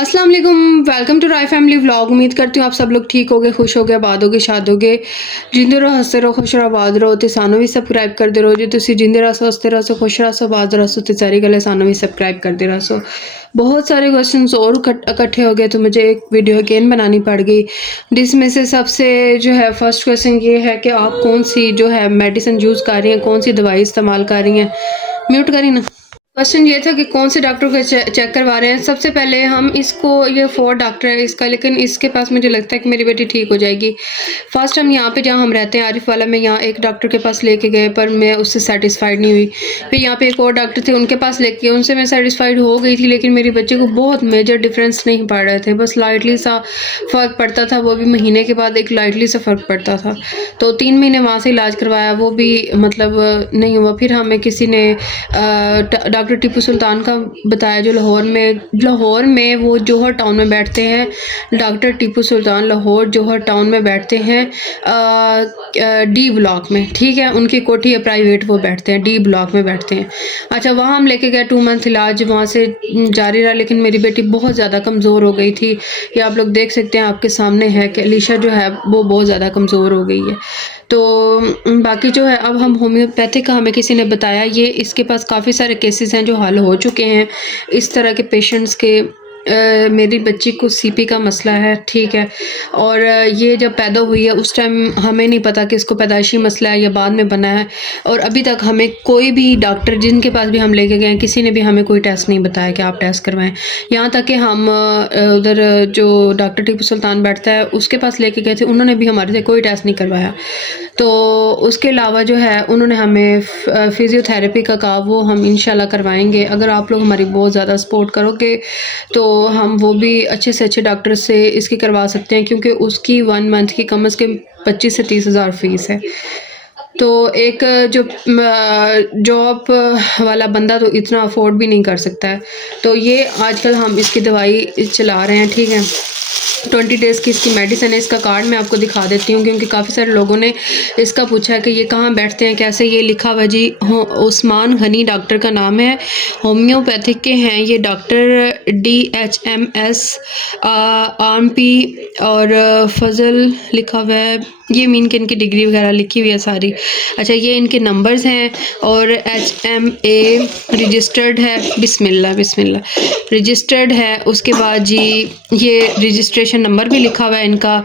अस्सलाम वालेकुम, welcome to Rai family vlog. उम्मीद करती हूँ आप सब लोग ठीक होगे, खुश होगे, आबाद होगे, शाद होगे। जिंदे रहो, हंसते रहो, खुश रहो, आबाद रहो। ते सानू भी सबसक्राइब करते रहो। जो तुसी जिंदे रहो, हंसते रहो, खुश रहो, आबाद रहो, ते सारी गल्लें सानू भी सबसक्राइब करते रहो। बहुत सारे क्वेश्चंस और इकट्ठे हो गए तो मुझे एक वीडियो अगेन बनानी पड़ गई, जिसमें से सबसे जो है फर्स्ट क्वेश्चन ये है कि आप कौन सी जो है मेडिसिन यूज़ कर रही हैं, कौन सी दवाई इस्तेमाल कर रही हैं। म्यूट करी ना। क्वेश्चन ये था कि कौन से डॉक्टर को चेक करवा रहे हैं। सबसे पहले हम इसको, ये 4 डॉक्टर है इसका, लेकिन इसके पास मुझे लगता है कि मेरी बेटी ठीक हो जाएगी। फर्स्ट हम यहाँ पे जहाँ हम रहते हैं आरिफ वाला में, यहाँ एक डॉक्टर के पास लेके गए पर मैं उससे सेटिस्फाइड नहीं हुई। फिर यहाँ पे एक और डॉक्टर थे, उनके पास लेके गए, उनसे मैं सेटिस्फाइड हो गई थी, लेकिन मेरी बच्चे को बहुत मेजर डिफरेंस नहीं पड़ रहे थे, बस लाइटली सा फ़र्क पड़ता था, वो भी महीने के बाद एक लाइटली सा फ़र्क पड़ता था। तो 3 महीने वहाँ से इलाज करवाया, वो भी मतलब नहीं हुआ। फिर हमें किसी ने डॉक्टर टिप्पू सुल्तान का बताया, जो लाहौर में वो जौहर टाउन में बैठते हैं। डॉक्टर टिप्पू सुल्तान लाहौर जौहर टाउन में बैठते हैं, डी ब्लॉक में, ठीक है। उनकी कोठी है प्राइवेट, वो बैठते हैं डी ब्लॉक में बैठते हैं। अच्छा, वहाँ हम लेके गए, 2 मंथ इलाज वहाँ से जारी रहा, लेकिन मेरी बेटी बहुत ज़्यादा कमज़ोर हो गई थी। ये आप लोग देख सकते हैं, आपके सामने है कि अलीशा जो है वो बहुत ज़्यादा कमज़ोर हो गई है। तो बाकी जो है, अब हम होम्योपैथिक का हमें किसी ने बताया, ये इसके पास काफ़ी सारे केसेस हैं जो हल हो चुके हैं इस तरह के पेशेंट्स के। मेरी बच्ची को सीपी का मसला है, ठीक है। और ये जब पैदा हुई है उस टाइम हमें नहीं पता कि इसको पैदाइशी मसला है या बाद में बना है। और अभी तक हमें कोई भी डॉक्टर जिनके पास भी हम लेके गए, किसी ने भी हमें कोई टेस्ट नहीं बताया कि आप टेस्ट करवाएं। यहाँ तक कि हम उधर जो डॉक्टर टिप्पू सुल्तान बैठता है उसके पास लेके गए थे, उन्होंने भी हमारे से कोई टेस्ट नहीं करवाया। तो उसके अलावा जो है उन्होंने हमें फिज़ियोथेरेपी का कहा, वो हम इंशाल्लाह करवाएंगे। अगर आप लोग हमारी बहुत ज़्यादा सपोर्ट करोगे तो हम वो भी अच्छे से अच्छे डॉक्टर से इसकी करवा सकते हैं, क्योंकि उसकी 1 मंथ की कम से कम 25 से 30 हज़ार फ़ीस है। तो एक जो जॉब वाला बंदा तो इतना अफोर्ड भी नहीं कर सकता है। तो ये आजकल हम इसकी दवाई चला रहे हैं, ठीक है। 20 डेज़ की इसकी मेडिसिन है। इसका कार्ड मैं आपको दिखा देती हूँ, क्योंकि काफ़ी सारे लोगों ने इसका पूछा है कि ये कहाँ बैठते हैं, कैसे। ये लिखा हुआ जी, उस्मान गनी डॉक्टर का नाम है, होम्योपैथिक के हैं ये डॉक्टर, DHMS RMP और फजल लिखा हुआ है। ये मीन के इनकी डिग्री वगैरह लिखी हुई है सारी। अच्छा, ये इनके नंबर्स हैं और HMA रजिस्टर्ड है, बिस्मिल्लाह बिस्मिल्लाह रजिस्टर्ड है। उसके बाद जी ये रजिस्ट्रेशन नंबर भी लिखा हुआ है इनका।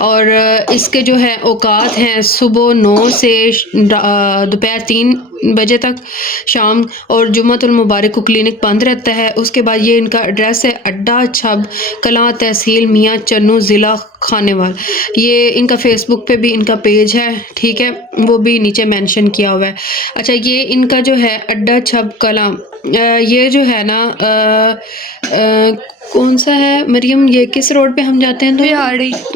और इसके जो है औकात हैं सुबह 9 से दोपहर 3 बजे तक शाम, और जुम्मतुल मुबारक को क्लिनिक बंद रहता है। उसके बाद ये इनका एड्रेस है अड्डा छब कलां, तहसील मियाँ चन्नू, ज़िला खानेवाल। ये इनका फेसबुक पे भी इनका पेज है, ठीक है, वो भी नीचे मेंशन किया हुआ है। अच्छा, ये इनका जो है अड्डा छब कलां, ये जो है ना कौन सा है मरियम, ये किस रोड पे हम जाते हैं? तो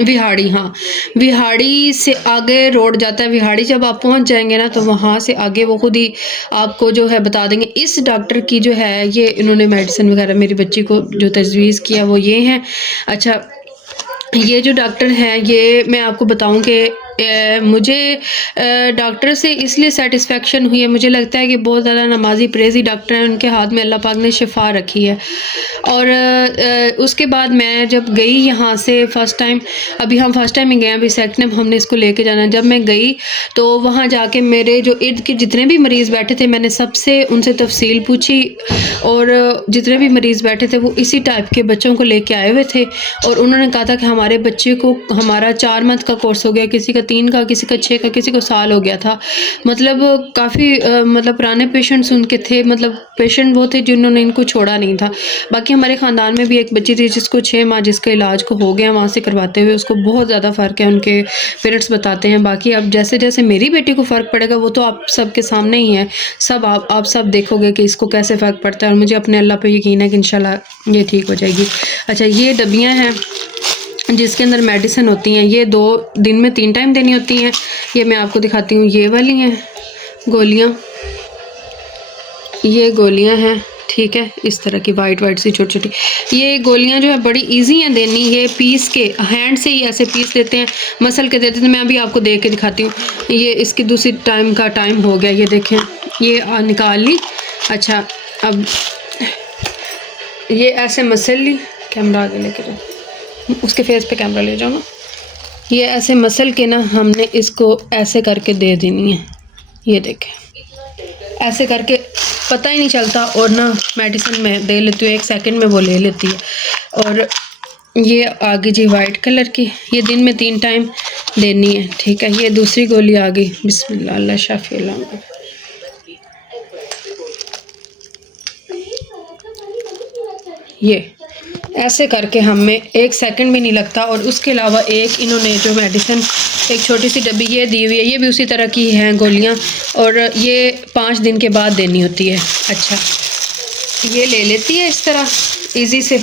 विहाड़ी, हाँ, विहाड़ी से आगे रोड जाता है। विहाड़ी जब आप पहुंच जाएंगे ना तो वहाँ से आगे वो खुद ही आपको जो है बता देंगे। इस डॉक्टर की जो है, ये इन्होंने मेडिसिन वगैरह मेरी बच्ची को जो तजवीज़ किया वो ये हैं। अच्छा, ये जो डॉक्टर हैं, ये मैं आपको बताऊं कि मुझे डॉक्टर से इसलिए सेटिस्फेक्शन हुई है, मुझे लगता है कि बहुत ज़्यादा नमाजी प्रेजी डॉक्टर हैं, उनके हाथ में अल्लाह पाक ने शिफा रखी है। और उसके बाद मैं जब गई यहाँ से फ़र्स्ट टाइम, अभी हम फ़र्स्ट टाइम ही गए, अभी सेकंड टाइम हमने इसको लेके जाना है। जब मैं गई तो वहाँ जाके मेरे जो इर्द के जितने भी मरीज़ बैठे थे, मैंने सबसे उनसे तफसील पूछी, और जितने भी मरीज़ बैठे थे वो इसी टाइप के बच्चों को लेके आए हुए थे। और उन्होंने कहा था कि हमारे बच्चे को, हमारा 4 मंथ का कोर्स हो गया, किसी का 3 का, किसी का 6 का, किसी को साल हो गया था। मतलब काफ़ी मतलब पुराने पेशेंट्स उनके थे, मतलब पेशेंट वो थे जिन्होंने इनको छोड़ा नहीं था। बाकी हमारे ख़ानदान में भी एक बच्ची थी जिसको 6 माह जिसका इलाज को हो गया वहाँ से करवाते हुए, उसको बहुत ज़्यादा फ़र्क है, उनके पेरेंट्स बताते हैं। बाकी अब जैसे जैसे मेरी बेटी को फ़र्क पड़ेगा वो तो आप सबके सामने ही है, सब आप सब देखोगे कि इसको कैसे फ़र्क पड़ता है। और मुझे अपने अल्लाह पे यकीन है कि इंशाल्लाह ये ठीक हो जाएगी। अच्छा, ये डब्बियाँ हैं जिसके अंदर मेडिसिन होती हैं, ये 2 दिन में 3 टाइम देनी होती हैं। ये मैं आपको दिखाती हूँ, ये वाली हैं गोलियाँ, ये गोलियाँ हैं, ठीक है, इस तरह की वाइट सी छोटी छोटी। ये गोलियाँ जो है बड़ी इजी हैं देनी, ये पीस के हैंड से ही ऐसे पीस देते हैं, मसल के देते हैं। मैं अभी आपको दे के दिखाती हूँ। ये इसकी दूसरी टाइम का टाइम हो गया, ये देखें, ये निकाल ली। अच्छा, अब ये ऐसे मसल ली, कैमरा आगे लेके जाओ, उसके फेस पे कैमरा ले जाओ ना। ये ऐसे मसल के ना हमने इसको ऐसे करके दे देनी है। ये देखें, ऐसे करके पता ही नहीं चलता, और ना मेडिसिन में दे लेती हूँ, 1 सेकंड में वो ले लेती है। और ये आगे जी वाइट कलर की, ये दिन में 3 टाइम देनी है, ठीक है। ये दूसरी गोली आ गई, बिस्मिल्लाह अल्लाह शाफी अल्लाह। ये ऐसे करके हमें 1 सेकंड भी नहीं लगता। और उसके अलावा एक इन्होंने जो मेडिसिन एक छोटी सी डब्बी ये दी हुई है, ये भी उसी तरह की हैं गोलियां, और ये 5 दिन के बाद देनी होती है। अच्छा, ये ले लेती है इस तरह इजी से।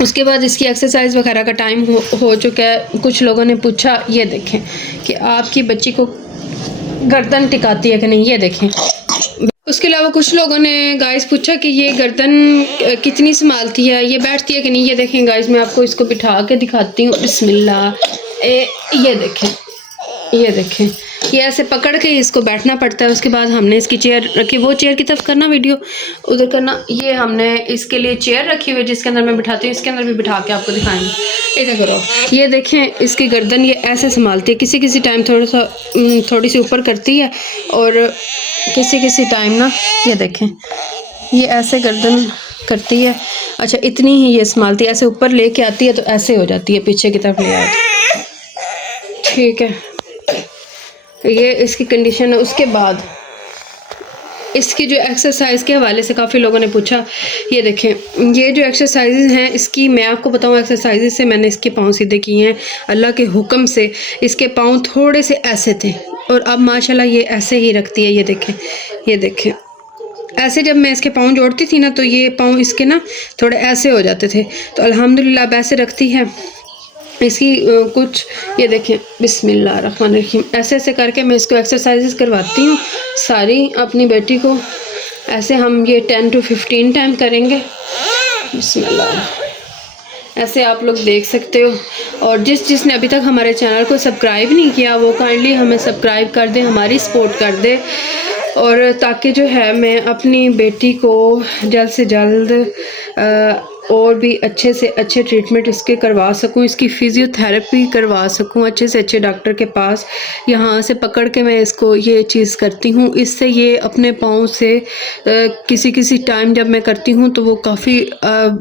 उसके बाद इसकी एक्सरसाइज वगैरह का टाइम हो चुका है। कुछ लोगों ने पूछा, ये देखें कि आपकी बच्ची को गर्दन टिकाती है कि नहीं, ये देखें। उसके अलावा कुछ लोगों ने गाइस पूछा कि ये गर्दन कितनी संभालती है, ये बैठती है कि नहीं। ये देखें गाइस, मैं आपको इसको बिठा के दिखाती हूँ, बिस्मिल्लाह। ये देखें, ये देखें, ये ऐसे पकड़ के इसको बैठना पड़ता है। उसके बाद हमने इसकी चेयर रखी, वो चेयर की तरफ करना वीडियो उधर करना। ये हमने इसके लिए चेयर रखी हुई है जिसके अंदर मैं बिठाती हूँ, इसके अंदर भी बिठा के आपको दिखाएंगे। इधर करो, ये देखें इसकी गर्दन ये ऐसे संभालती है। किसी किसी टाइम थोड़ी सी ऊपर करती है, और किसी किसी टाइम ना ये देखें ये ऐसे गर्दन करती है। अच्छा, इतनी ही ये संभालती है, ऐसे ऊपर लेके आती है तो ऐसे हो जाती है, पीछे की तरफ ले आती, ठीक है। ये इसकी कंडीशन है। उसके बाद इसकी जो एक्सरसाइज के हवाले से काफ़ी लोगों ने पूछा, ये देखें ये जो एक्सरसाइजेज हैं इसकी मैं आपको बताऊं, एक्सरसाइजेज से मैंने इसके पाँव सीधे किए हैं अल्लाह के हुक्म से। इसके पाँव थोड़े से ऐसे थे और अब माशाल्लाह ये ऐसे ही रखती है। ये देखें, ये देखें, ऐसे जब मैं इसके पाँव जोड़ती थी ना तो ये पाँव इसके ना थोड़े ऐसे हो जाते थे, तो अल्हम्दुलिल्लाह अब ऐसे रखती है। इसकी कुछ ये देखें, बिस्मिल्लाहिर्रहमानिर्रहीम, ऐसे ऐसे करके मैं इसको एक्सरसाइजेस करवाती हूँ सारी अपनी बेटी को। ऐसे हम ये 10 to 15 टाइम करेंगे, बिस्मिल्लाह। ऐसे आप लोग देख सकते हो। और जिसने अभी तक हमारे चैनल को सब्सक्राइब नहीं किया वो काइंडली हमें सब्सक्राइब कर दें, हमारी सपोर्ट कर दे, और ताकि जो है मैं अपनी बेटी को जल्द से जल्द और भी अच्छे से अच्छे ट्रीटमेंट इसके करवा सकूं, इसकी फ़िज़ियोथेरेपी करवा सकूं अच्छे से अच्छे डॉक्टर के पास। यहाँ से पकड़ के मैं इसको ये चीज़ करती हूँ, इससे ये अपने पाँव से किसी किसी टाइम जब मैं करती हूँ तो वो काफ़ी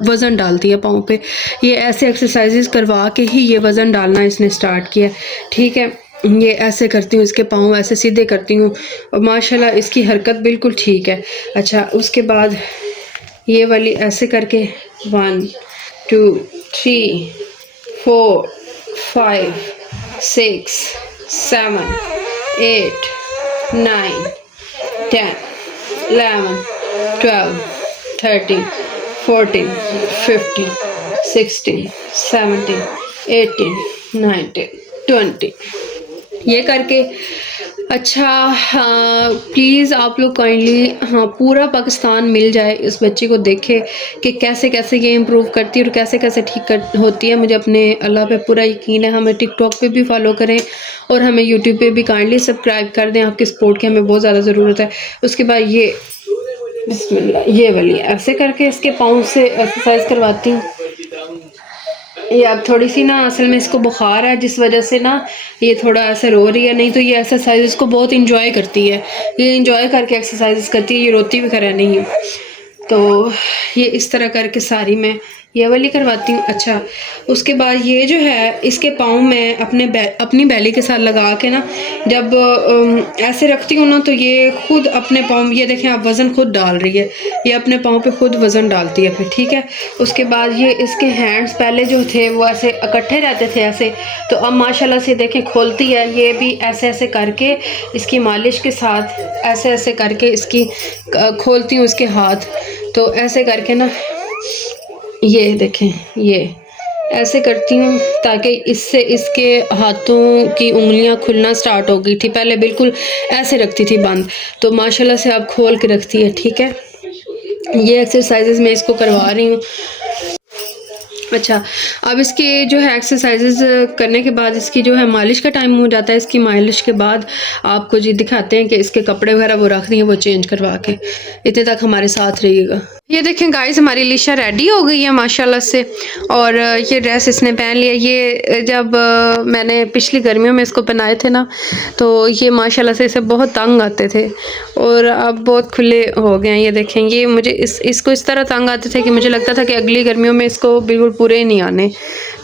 वज़न डालती है पाँव पे। ये ऐसे एक्सरसाइजेस करवा के ही ये वज़न डालना इसने स्टार्ट किया, ठीक है। ये ऐसे करती हूँ, इसके पाँव ऐसे सीधे करती हूँ और माशाल्लाह इसकी हरकत बिल्कुल ठीक है। अच्छा, उसके बाद ये वाली ऐसे करके 1 2 3 4 5 6 7 8 9 10 11 12 13 14 15 16 17 18 19 20 ये करके। अच्छा हाँ, प्लीज़ आप लोग काइंडली हाँ पूरा पाकिस्तान मिल जाए इस बच्ची को देखे कि कैसे कैसे ये इम्प्रूव करती है और कैसे कैसे ठीक कर होती है। मुझे अपने अल्लाह पे पूरा यकीन है। हमें टिकटॉक पे भी फॉलो करें और हमें यूट्यूब पे भी काइंडली सब्सक्राइब कर दें, आपकी सपोर्ट की हमें बहुत ज़्यादा ज़रूरत है। उसके बाद ये बिस्मिल्लाह, ये वाली ऐसे करके इसके पाँव से एक्सरसाइज करवाती हूँ। ये अब थोड़ी सी ना असल में इसको बुखार है जिस वजह से ना ये थोड़ा ऐसे रो रही है, नहीं तो ये एक्सरसाइज को बहुत इंजॉय करती है। ये इंजॉय करके एक्सरसाइज करती है, ये रोती वगैरह नहीं है। तो ये इस तरह करके सारी मैं ये वाली करवाती हूँ। अच्छा, उसके बाद ये जो है इसके पाँव में अपनी बैली के साथ लगा के ना जब ऐसे रखती हूँ ना तो ये खुद अपने पाँव, ये देखें आप, वज़न खुद डाल रही है, ये अपने पाँव पे खुद वज़न डालती है फिर, ठीक है। उसके बाद ये इसके हैंड्स पहले जो थे वो ऐसे इकट्ठे रहते थे ऐसे, तो अब माशाल्लाह से देखें खोलती है। ये भी ऐसे ऐसे करके इसकी मालिश के साथ ऐसे ऐसे करके इसकी खोलती हूँ इसके हाथ। तो ऐसे करके ना ये देखें, ये ऐसे करती हूँ ताकि इससे इसके हाथों की उंगलियां खुलना स्टार्ट हो गई थी। पहले बिल्कुल ऐसे रखती थी बंद, तो माशाल्लाह से अब खोल के रखती है, ठीक है। ये एक्सरसाइजेज मैं इसको करवा रही हूँ। अच्छा, अब इसके जो है एक्सरसाइजेज करने के बाद इसकी जो है मालिश का टाइम हो जाता है। इसकी मालिश के बाद आपको जी दिखाते हैं कि इसके कपड़े वगैरह वो रख दिए, वो चेंज करवा के। इतने तक हमारे साथ रहिएगा। ये देखें गाइस, हमारी लिशा रेडी हो गई है माशाल्लाह से। और ये ड्रेस इसने पहन लिया। ये जब मैंने पिछली गर्मियों में इसको पहनाए थे ना, तो ये माशाल्लाह से इसे बहुत तंग आते थे और अब बहुत खुले हो गए हैं। ये देखें, ये मुझे इसको इस तरह तंग आते थे कि मुझे लगता था कि अगली गर्मियों में इसको बिल्कुल पूरे ही नहीं आने।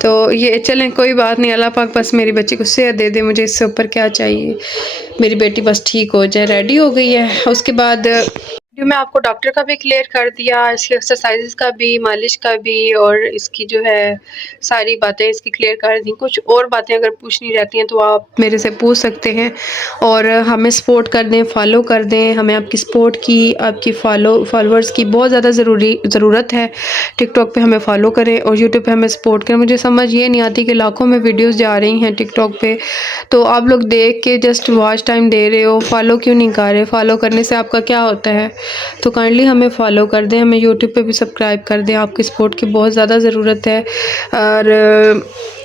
तो ये चलें, कोई बात नहीं, अल्लाह पाक बस मेरी बच्ची को सेहत दे दे, मुझे इससे ऊपर क्या चाहिए। मेरी बेटी बस ठीक हो जाए। रेडी हो गई है। उसके बाद वीडियो में आपको डॉक्टर का भी क्लियर कर दिया, इसकी एक्सरसाइजेस का भी, मालिश का भी, और इसकी जो है सारी बातें इसकी क्लियर कर दी। कुछ और बातें अगर पूछनी रहती हैं तो आप मेरे से पूछ सकते हैं। और हमें सपोर्ट कर दें, फॉलो कर दें। हमें आपकी सपोर्ट की, आपकी फॉलोअर्स की बहुत ज़्यादा ज़रूरत है। टिकटॉक पे हमें फॉलो करें और यूट्यूब पे हमें सपोर्ट करें। मुझे समझ ये नहीं आती कि लाखों में वीडियोज़ जा रही हैं टिकटॉक पे, तो आप लोग देख के जस्ट वॉच टाइम दे रहे हो, फॉलो क्यों नहीं कर रहे। फॉलो करने से आपका क्या होता है? तो काइंडली हमें फॉलो कर दें, हमें यूट्यूब पे भी सब्सक्राइब कर दें। आपकी सपोर्ट की बहुत ज़्यादा ज़रूरत है और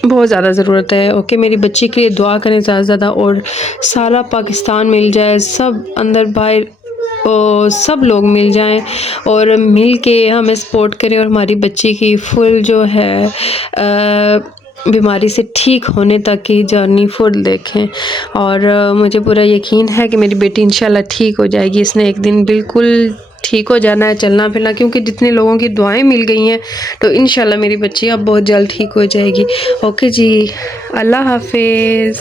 बहुत ज़्यादा ज़रूरत है। ओके, मेरी बच्ची के लिए दुआ करें ज़्यादा से ज़्यादा, और सारा पाकिस्तान मिल जाए, सब अंदर बाहर सब लोग मिल जाएं और मिल के हमें सपोर्ट करें और हमारी बच्ची की फुल जो है बीमारी से ठीक होने तक की जर्नी फुल देखें। और मुझे पूरा यकीन है कि मेरी बेटी इंशाल्लाह ठीक हो जाएगी। इसने एक दिन बिल्कुल ठीक हो जाना है, चलना फिरना, क्योंकि जितने लोगों की दुआएं मिल गई हैं, तो इंशाल्लाह मेरी बच्ची अब बहुत जल्द ठीक हो जाएगी। ओके जी, अल्लाह हाफिज़।